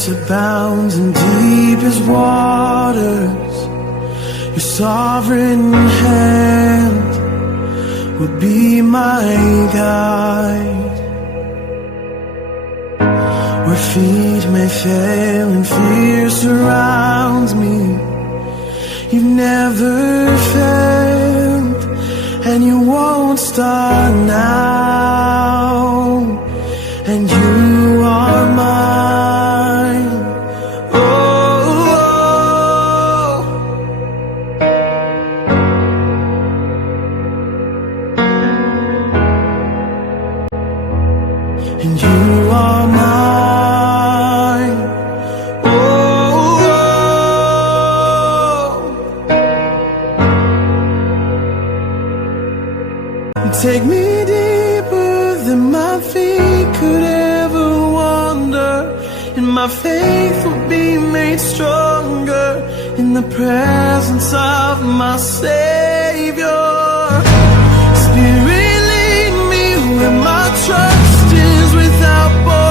Grace abounds in deepest waters. Your sovereign hand will be my guide. Where feet may fail and fear surrounds me, you've never failed, and you won't start now. And you are mine. Oh, oh. And you are mine. Oh, oh. Take me deeper than my feet could ever wander, and my faith will be made stronger in the presence of my Savior. Spirit, lead me where my trust is without borders.